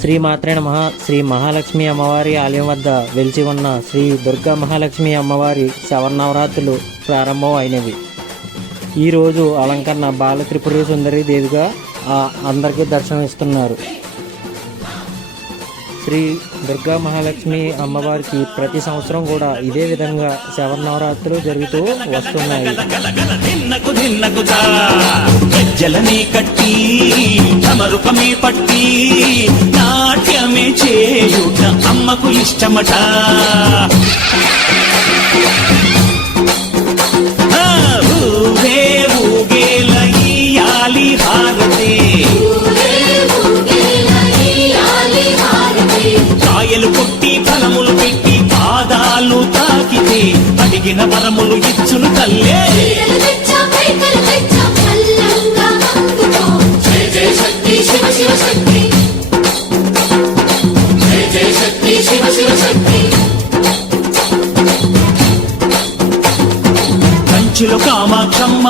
శ్రీమాత్రే నమః. శ్రీ మహాలక్ష్మి అమ్మవారి ఆలయం వద్ద వెలిసి ఉన్న శ్రీ దుర్గా మహాలక్ష్మి అమ్మవారి శవన్నవరాత్రులు ప్రారంభం అయినవి. ఈరోజు అలంకరణ బాల త్రిపుర సుందరి దేవిగా అందరికీ దర్శనమిస్తున్నారు. శ్రీ దుర్గా మహాలక్ష్మి అమ్మవారికి ప్రతి సంవత్సరం కూడా ఇదే విధంగా శవన్నవరాత్రులు జరుగుతూ వస్తున్నాయి. నాట్యమే చేయుట అమ్మకు ఇష్టమట. ఊరే ఊగేల ఇయ్యాలి హారతే, కాయలు కొట్టి ఫలములు పెట్టి పాదాలు తాకితే అడిగిన వరములు ఇచ్చును తల్లే. కంచిలో కామాక్షమ్మ